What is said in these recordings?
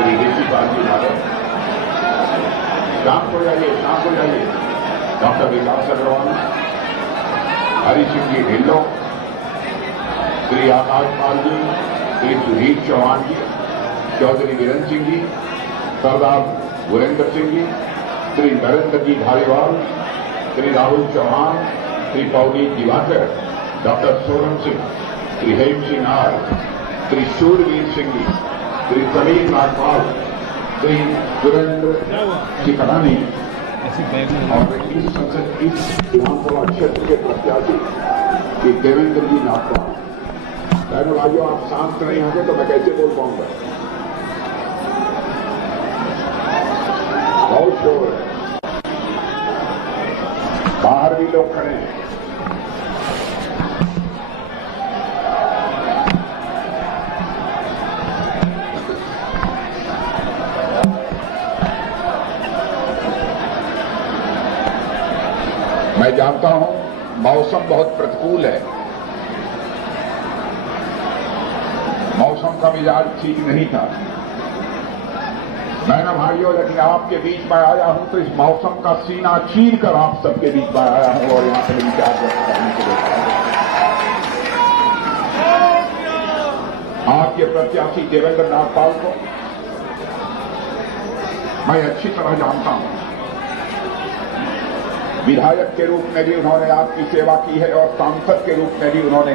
श्री ऋषिपाल जी यादव, शांत हो जाइए, शांत हो जाइए। डॉक्टर विकास अग्रवाल, हरि सिंह जी ढिल्लो, श्री आकाश पाल जी, श्री सुधीर चौहान जी, चौधरी वीरेंद्र सिंह जी, सरदार गुरेंद्र सिंह जी, श्री नरेंद्र जी धारीवाल, श्री राहुल चौहान, श्री पौली दिवाकर, डॉक्टर सोनम सिंह, श्री हेम सिंह नार, श्री शूरवीर सिंह जी, श्री समीर नागपाल, श्री सुरेंद्र चिकरानी और इस संसद इस विधानसभा क्षेत्र के प्रत्याशी श्री देवेंद्र जी नागपाल। बहनों भाइयों, आप शांत नहीं होंगे तो मैं कैसे बोल पाऊंगा? बहुत शोर है, बाहर भी लोग खड़े हैं। मैं जानता हूं मौसम बहुत प्रतिकूल है, मौसम का मिजाज ठीक नहीं था। मैंने भाइयों, लेकिन आपके बीच में आया हूं तो इस मौसम का सीना चीर कर आप सबके बीच में आया हूं और यहां पर विचार व्यक्त करने के लिए आपके प्रत्याशी देवेंद्र नागपाल को मैं अच्छी तरह जानता हूं। विधायक के रूप में भी उन्होंने आपकी सेवा की है और सांसद के रूप में भी उन्होंने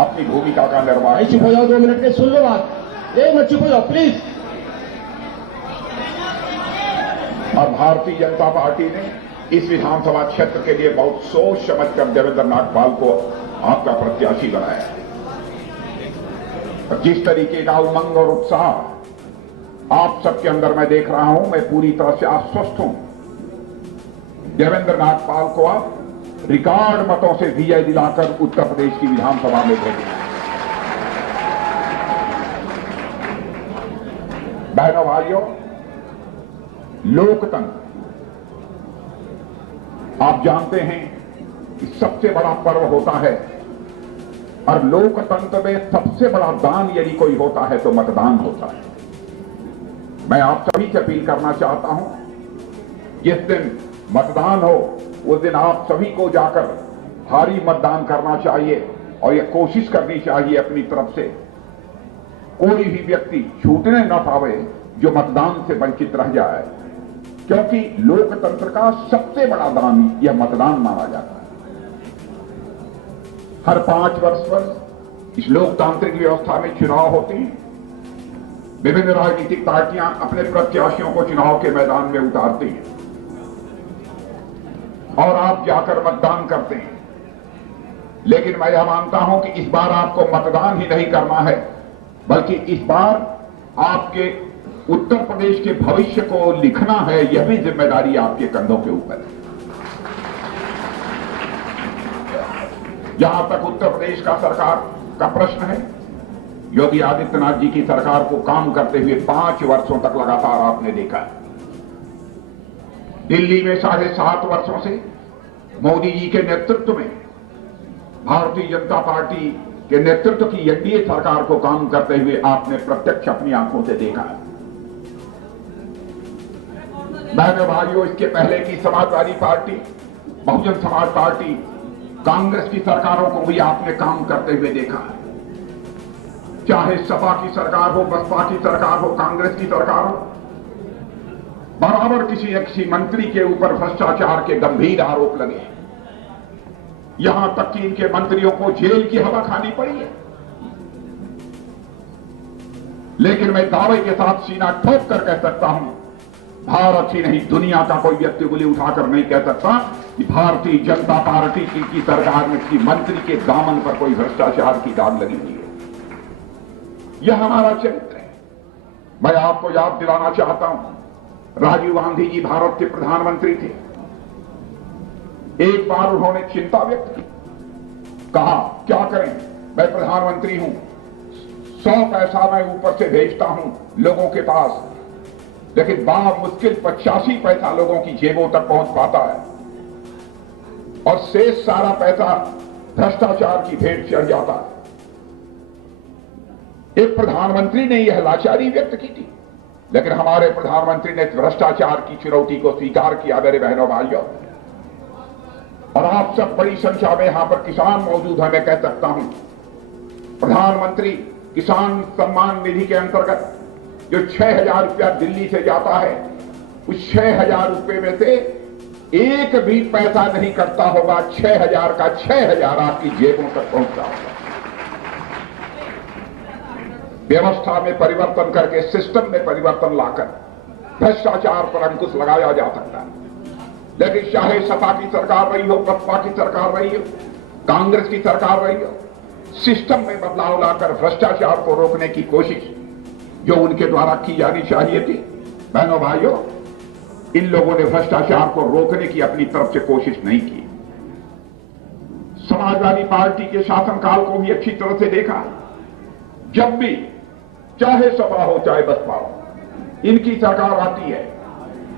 अपनी भूमिका का निर्वाह। चुप हो जाओ, 2 मिनट के सुन लो बात। एक मिनट चुप हो जाओ प्लीज। और भारतीय जनता पार्टी ने इस विधानसभा क्षेत्र के लिए बहुत सोच समझकर देवेंद्र नागपाल को आपका प्रत्याशी बनाया है। जिस तरीके का उमंग और उत्साह आप सबके अंदर मैं देख रहा हूं, मैं पूरी तरह से आश्वस्त हूं। देवेंद्र नागपाल को आप रिकॉर्ड मतों से विजय दिलाकर उत्तर प्रदेश की विधानसभा में भेजेंगे। बहनों भाइयों, लोकतंत्र आप जानते हैं कि सबसे बड़ा पर्व होता है और लोकतंत्र में सबसे बड़ा दान यदि कोई होता है तो मतदान होता है। मैं आप सभी से अपील करना चाहता हूं, जिस दिन मतदान हो उस दिन आप सभी को जाकर भारी मतदान करना चाहिए और यह कोशिश करनी चाहिए अपनी तरफ से कोई भी व्यक्ति छूटने न पावे जो मतदान से वंचित रह जाए, क्योंकि लोकतंत्र का सबसे बड़ा दान यह मतदान माना जाता है। हर 5 वर्ष पर इस लोकतांत्रिक व्यवस्था में चुनाव होते हैं। विभिन्न राजनीतिक पार्टियां अपने प्रत्याशियों को चुनाव के मैदान में उतारती हैं और आप जाकर मतदान करते हैं। लेकिन मैं यह मानता हूं कि इस बार आपको मतदान ही नहीं करना है, बल्कि इस बार आपके उत्तर प्रदेश के भविष्य को लिखना है। यह भी जिम्मेदारी आपके कंधों के ऊपर है। जहां तक उत्तर प्रदेश का सरकार का प्रश्न है, योगी आदित्यनाथ जी की सरकार को काम करते हुए 5 वर्षों तक लगातार आपने देखा है। दिल्ली में 7.5 वर्षों से मोदी जी के नेतृत्व में भारतीय जनता पार्टी के नेतृत्व की एनडीए सरकार को काम करते हुए आपने प्रत्यक्ष अपनी आंखों से देखा है। बहनों भाइयों, इसके पहले की समाजवादी पार्टी, बहुजन समाज पार्टी, कांग्रेस की सरकारों को भी आपने काम करते हुए देखा है। चाहे सपा की सरकार हो, बसपा की सरकार हो, कांग्रेस की सरकार हो, बराबर किसी न किसी मंत्री के ऊपर भ्रष्टाचार के गंभीर आरोप लगे हैं। यहां तक कि इनके मंत्रियों को जेल की हवा खानी पड़ी है। लेकिन मैं दावे के साथ सीना ठोक कर कह सकता हूं, भारत ही नहीं दुनिया का कोई व्यक्ति उंगली उठाकर नहीं कह सकता कि भारतीय जनता पार्टी की सरकार में किसी मंत्री के दामन पर कोई भ्रष्टाचार की दाग लगी हुई है। यह हमारा चरित्र है। मैं आपको याद दिलाना चाहता हूं, राजीव गांधी जी भारत के प्रधानमंत्री थे। एक बार उन्होंने चिंता व्यक्त की, कहा क्या करें, मैं प्रधानमंत्री हूं, 100 पैसा मैं ऊपर से भेजता हूं लोगों के पास, लेकिन बड़ा मुश्किल 85 पैसा लोगों की जेबों तक पहुंच पाता है और शेष सारा पैसा भ्रष्टाचार की भेंट चढ़ जाता है। एक प्रधानमंत्री ने यह लाचारी व्यक्त की थी। लेकिन हमारे प्रधानमंत्री ने भ्रष्टाचार की चुनौती को स्वीकार किया। मेरे बहनों भाइयों, और आप सब बड़ी संख्या में यहां पर किसान मौजूद हैं, मैं कह सकता हूं प्रधानमंत्री किसान सम्मान निधि के अंतर्गत जो 6,000 रुपया दिल्ली से जाता है, उस 6,000 रुपये में से एक भी पैसा नहीं कटता होगा। 6,000 का 6,000 आपकी जेबों तक पहुंचता होगा। व्यवस्था में परिवर्तन करके, सिस्टम में परिवर्तन लाकर भ्रष्टाचार पर अंकुश लगाया जा सकता है। लेकिन चाहे सपा की सरकार रही हो, बसपा की सरकार रही हो, कांग्रेस की सरकार रही हो, सिस्टम में बदलाव लाकर भ्रष्टाचार को रोकने की कोशिश जो उनके द्वारा की जानी चाहिए थी, बहनों भाइयों, इन लोगों ने भ्रष्टाचार को रोकने की अपनी तरफ से कोशिश नहीं की। समाजवादी पार्टी के शासनकाल को भी अच्छी तरह से देखा। जब भी चाहे सपा हो चाहे बसपा हो, इनकी सरकार आती है,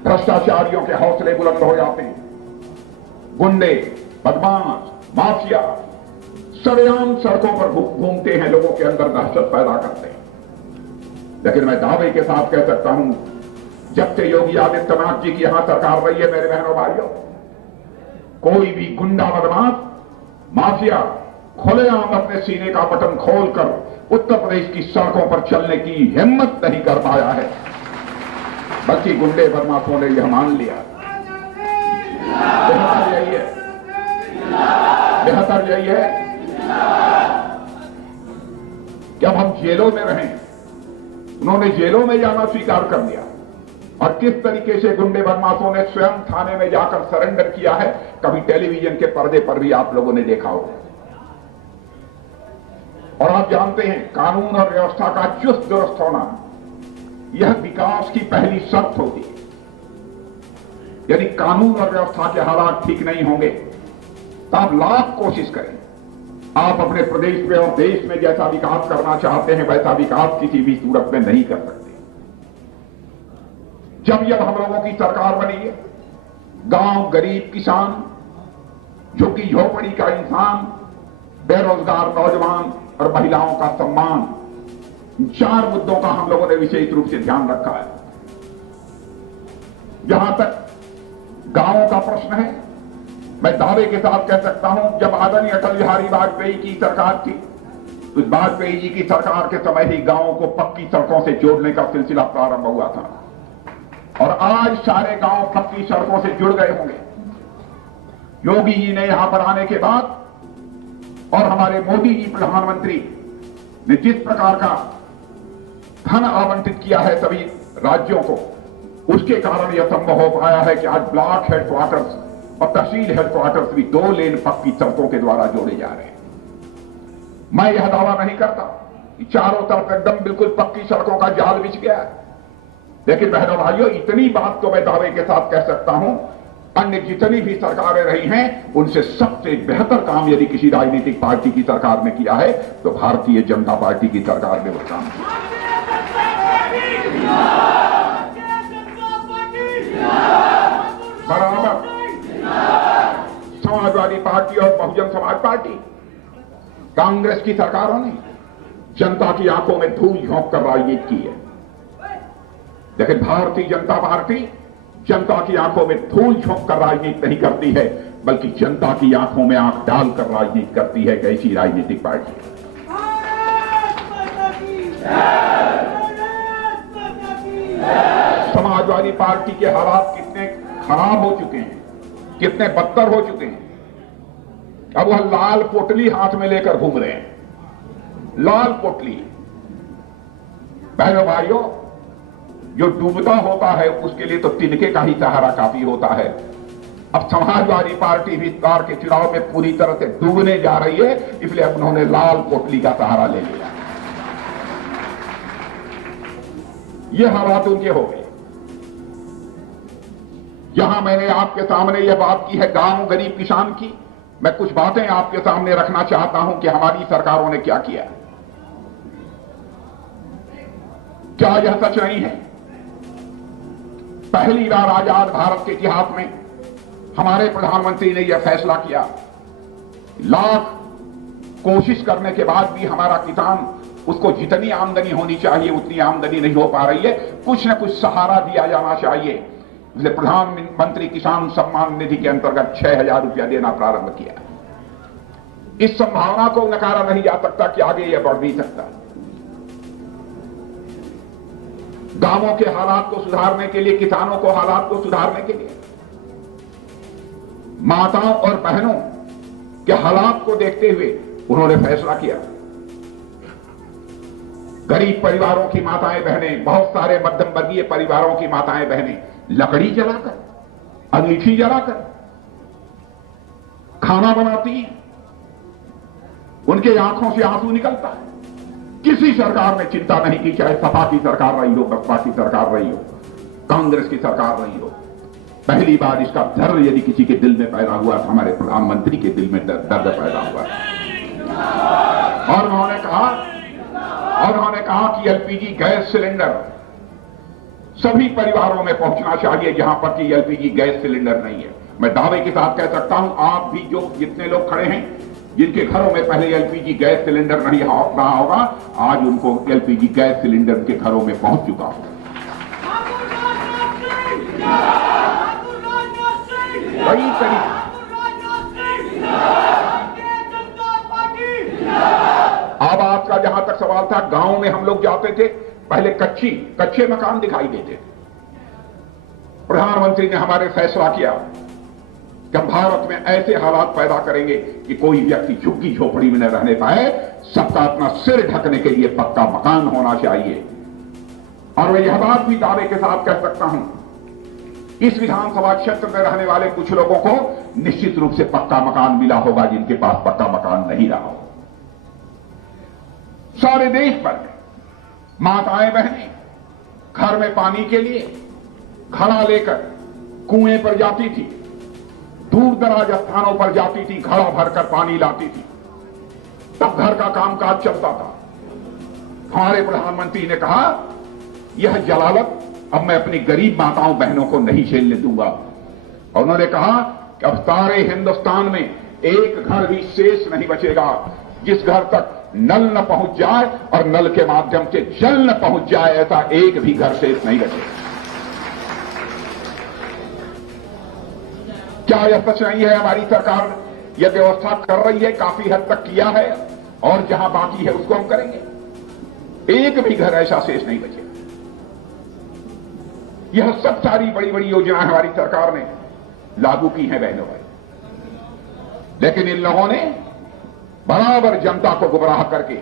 भ्रष्टाचारियों के हौसले बुलंद हो जाते हैं। गुंडे, बदमाश, माफिया सरेआम सड़कों पर घूमते हैं, लोगों के अंदर दहशत पैदा करते हैं। लेकिन मैं दावे के साथ कह सकता हूं, जब से योगी आदित्यनाथ जी की यहां सरकार रही है, मेरे बहनों भाइयों, कोई भी गुंडा, बदमाश, माफिया खुलेआम अपने सीने का बटन खोलकर उत्तर प्रदेश की सड़कों पर चलने की हिम्मत नहीं कर पाया है, बल्कि गुंडे बदमाशों ने यह मान लिया। बेहतर यही है, बेहतर यही है कि अब हम जेलों में रहें। उन्होंने जेलों में जाना स्वीकार कर लिया, और किस तरीके से गुंडे बदमाशों ने स्वयं थाने में जाकर सरेंडर किया है, कभी टेलीविजन के पर्दे पर भी आप लोगों ने देखा होगा। और आप जानते हैं, कानून और व्यवस्था का चुस्त दुरुस्त होना यह विकास की पहली शर्त होती है। यदि कानून और व्यवस्था के हालात ठीक नहीं होंगे तो आप लाख कोशिश करें, आप अपने प्रदेश में और देश में जैसा विकास करना चाहते हैं वैसा विकास किसी भी सूरत में नहीं कर सकते। जब हम लोगों की सरकार बनी है, गांव, गरीब, किसान, झुग्गी झोपड़ी का इंसान, बेरोजगार नौजवान और महिलाओं का सम्मान, इन 4 मुद्दों का हम लोगों ने विशेष रूप से ध्यान रखा है। जहां तक गांवों का प्रश्न है, मैं दावे के साथ कह सकता हूं, जब आदरणीय अटल बिहारी वाजपेयी की सरकार थी, तो वाजपेयी जी की सरकार के समय ही गांवों को पक्की सड़कों से जोड़ने का सिलसिला प्रारंभ हुआ था, और आज सारे गांव पक्की सड़कों से जुड़ गए होंगे। योगी जी ने यहां पर आने के बाद और हमारे मोदी जी प्रधानमंत्री ने जिस प्रकार का धन आवंटित किया है सभी राज्यों को, उसके कारण यह संभव हो पाया है कि आज ब्लॉक हेडक्वार्टर्स और तहसील हेडक्वार्टर्स भी 2 लेन पक्की सड़कों के द्वारा जोड़े जा रहे हैं। मैं यह दावा नहीं करता कि चारों तरफ एकदम बिल्कुल पक्की सड़कों का जाल बिछ गया है, लेकिन बहनों भाइयों, इतनी बात तो मैं दावे के साथ कह सकता हूं, अन्य जितनी भी सरकारें रही हैं उनसे सबसे बेहतर काम यदि किसी राजनीतिक पार्टी की सरकार ने किया है तो भारतीय जनता पार्टी की सरकार ने वो काम किया। बराबर समाजवादी पार्टी और बहुजन समाज पार्टी, कांग्रेस की सरकारों ने जनता की आंखों में धूल झोंक कर राजनीति की है, लेकिन भारतीय जनता पार्टी जनता की आंखों में धूल झोंक कर राजनीति नहीं करती है, बल्कि जनता की आंखों में आंख डालकर राजनीति करती है। कैसी राजनीतिक पार्टी? समाजवादी पार्टी के हालात कितने खराब हो चुके हैं, कितने बदतर हो चुके हैं। अब वह लाल पोटली हाथ में लेकर घूम रहे हैं, लाल पोटली। बहनों भाइयों, जो डूबता होता है उसके लिए तो तिनके का ही सहारा काफी होता है। अब समाजवादी पार्टी भी इस बार के चुनाव में पूरी तरह से डूबने जा रही है, इसलिए अब उन्होंने लाल पोटली का सहारा ले लिया। ये हालात उनके हो गए। यहां मैंने आपके सामने यह बात की है गांव, गरीब, किसान की, मैं कुछ बातें आपके सामने रखना चाहता हूं कि हमारी सरकारों ने क्या किया। क्या यह सच नहीं है? पहली बार आजाद भारत के इतिहास में हमारे प्रधानमंत्री ने यह फैसला किया, लाख कोशिश करने के बाद भी हमारा किसान उसको जितनी आमदनी होनी चाहिए उतनी आमदनी नहीं हो पा रही है, कुछ न कुछ सहारा दिया जाना चाहिए। इसलिए प्रधानमंत्री किसान सम्मान निधि के अंतर्गत 6,000 रुपया देना प्रारंभ किया। इस संभावना को नकारा नहीं जा सकता कि आगे यह बढ़ भी सकता। गांवों के हालात को सुधारने के लिए, किसानों को हालात को सुधारने के लिए, माताओं और बहनों के हालात को देखते हुए उन्होंने फैसला किया। गरीब परिवारों की माताएं बहनें, बहुत सारे मध्यम वर्गीय परिवारों की माताएं बहनें लकड़ी जलाकर, अंगीठी जलाकर खाना बनाती हैं। उनके आंखों से आंसू निकलता है। किसी सरकार ने चिंता नहीं की, चाहे सपा की सरकार रही हो, बसपा की सरकार रही हो, कांग्रेस की सरकार रही हो। पहली बार इसका दर्द यदि किसी के दिल में पैदा हुआ तो हमारे प्रधानमंत्री के दिल में दर्द पैदा हुआ। और उन्होंने कहा कि एलपीजी गैस सिलेंडर सभी परिवारों में पहुंचना चाहिए जहां पर कि एलपीजी गैस सिलेंडर नहीं है। मैं दावे के साथ कह सकता हूं, आप भी जो जितने लोग खड़े हैं जिनके घरों में पहले एलपीजी गैस सिलेंडर नहीं रहा होगा, आज उनको एलपीजी गैस सिलेंडर के घरों में पहुंच चुका होगा। वही तरीका अब आपका जहां तक सवाल था, गांव में हम लोग जाते थे, पहले कच्चे मकान दिखाई देते थे। प्रधानमंत्री ने हमारे फैसला किया कि हम भारत में ऐसे हालात पैदा करेंगे कि कोई व्यक्ति झुग्गी झोपड़ी में न रहने पाए, सबका अपना सिर ढकने के लिए पक्का मकान होना चाहिए। और मैं यह बात भी दावे के साथ कह सकता हूं, इस विधानसभा क्षेत्र में रहने वाले कुछ लोगों को निश्चित रूप से पक्का मकान मिला होगा जिनके पास पक्का मकान नहीं रहा हो। सारे देश भर में माताएं बहनें घर में पानी के लिए घड़ा लेकर कुएं पर जाती थी, दूर दराज स्थानों पर जाती थी, घड़ा भरकर पानी लाती थी, तब घर का कामकाज चलता था। हमारे प्रधानमंत्री ने कहा, यह जलालत अब मैं अपनी गरीब माताओं बहनों को नहीं झेलने दूंगा। और उन्होंने कहा कि अब सारे हिंदुस्तान में एक घर भी शेष नहीं बचेगा जिस घर तक नल न पहुंच जाए और नल के माध्यम से जल न पहुंच जाए, ऐसा एक भी घर शेष नहीं बचेगा। क्या यह सच नहीं है? हमारी सरकार यह व्यवस्था कर रही है, काफी हद तक किया है, और जहां बाकी है उसको हम करेंगे। एक भी घर ऐसा शेष नहीं बचेगा। यह सब सारी बड़ी बड़ी योजनाएं हमारी सरकार ने लागू की हैं बहनों भाई, लेकिन इन लोगों ने बराबर जनता को गुमराह करके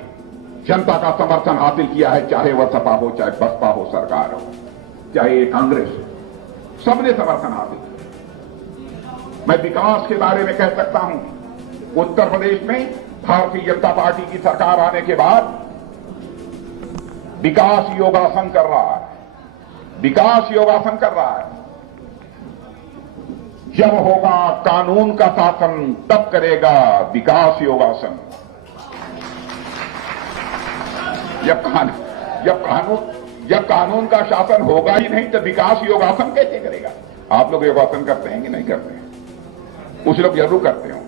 जनता का समर्थन हासिल किया है, चाहे वह सपा हो, चाहे बसपा हो, सरकार हो, चाहे कांग्रेस हो, सबने समर्थन हासिल किया। मैं विकास के बारे में कह सकता हूं, उत्तर प्रदेश में भारतीय जनता पार्टी की सरकार आने के बाद विकास योगासन कर रहा है, विकास योगासन कर रहा है। जब होगा कानून का शासन तब करेगा विकास योगासन। जब कानून का शासन होगा ही नहीं तो विकास योगासन कैसे करेगा? आप लोग योगासन करते हैं कि नहीं करते हैं? कुछ लोग जरूर करते हो।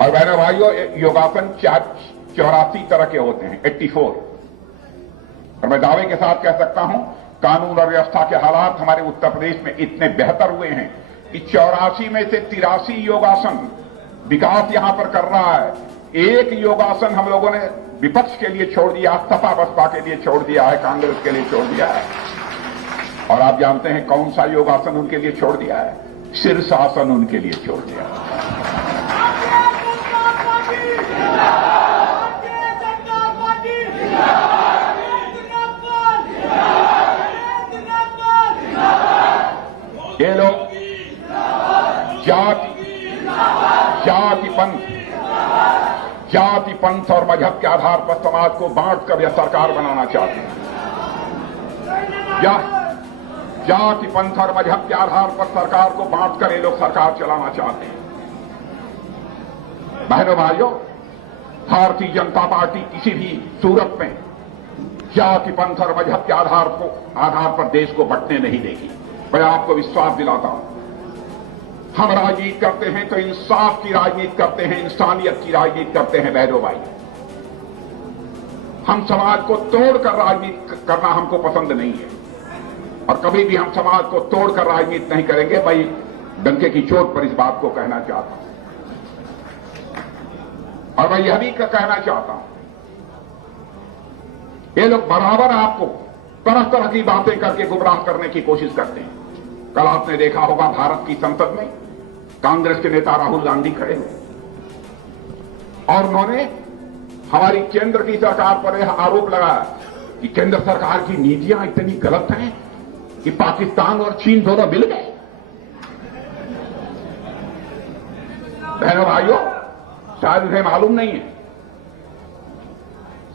और बहनों भाइयों, योगासन 84 तरह के होते हैं, 84। और मैं दावे के साथ कह सकता हूं, कानून और व्यवस्था के हालात हमारे उत्तर प्रदेश में इतने बेहतर हुए हैं कि 84 में से 83 योगासन विकास यहां पर कर रहा है। एक योगासन हम लोगों ने विपक्ष के लिए छोड़ दिया, सपा बसपा के लिए छोड़ दिया है, कांग्रेस के लिए छोड़ दिया है। और आप जानते हैं कौन सा योगासन उनके लिए छोड़ दिया है? शीर्षासन उनके लिए छोड़ दिया है। ये लोग जाति पंथ और मजहब के आधार पर समाज को बांटकर यह सरकार बनाना चाहते हैं। जाति पंथ और मजहब के आधार पर सरकार को बांटकर ये लोग सरकार चलाना चाहते हैं। बहनों भाइयों, भारतीय जनता पार्टी किसी भी सूरत में जाति पंथ और मजहब के आधार पर देश को बंटने नहीं देगी। मैं आपको विश्वास दिलाता हूं, हम राजनीति करते हैं तो इंसाफ की राजनीति करते हैं, इंसानियत की राजनीति करते हैं बहनों भाई। हम समाज को तोड़कर राजनीति करना हमको पसंद नहीं है और कभी भी हम समाज को तोड़कर राजनीति नहीं करेंगे। मैं डंके की चोट पर इस बात को कहना चाहता हूं और मैं यह भी कहना चाहता हूं, ये लोग बराबर आपको तरह तरह की बातें करके गुमराह करने की कोशिश करते हैं। कल आपने देखा होगा भारत की संसद में कांग्रेस के नेता राहुल गांधी खड़े हुए और उन्होंने हमारी केंद्र की सरकार पर यह आरोप लगाया कि केंद्र सरकार की नीतियां इतनी गलत हैं कि पाकिस्तान और चीन दोनों मिल गए। बहनों भाइयों, शायद उन्हें मालूम नहीं है,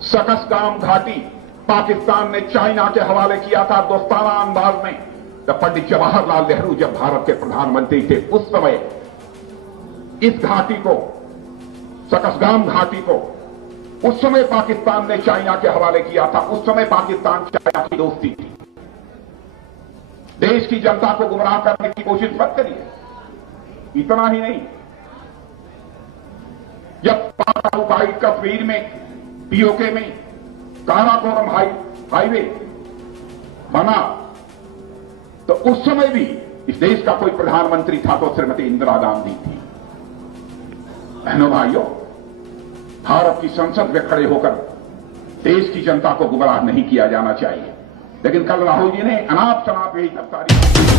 सकसगाम घाटी पाकिस्तान ने चाइना के हवाले किया था दोस्ताना अंदाज में। जब पंडित जवाहरलाल नेहरू जब भारत के प्रधानमंत्री थे उस समय इस घाटी को, सकसगाम घाटी को, उस समय पाकिस्तान ने चाइना के हवाले किया था। उस समय पाकिस्तान चाइना की दोस्ती थी। देश की जनता को गुमराह करने की कोशिश मत करिए। इतना ही नहीं, जब पाक कश्मीर में पीओके में काराकोरम हाईवे बना तो उस समय भी इस देश का कोई प्रधानमंत्री था तो श्रीमती इंदिरा गांधी थी। बहनों भाइयों, भारत की संसद में खड़े होकर देश की जनता को गुमराह नहीं किया जाना चाहिए। लेकिन कल राहुल जी ने अनाप शनाप यही सब सारी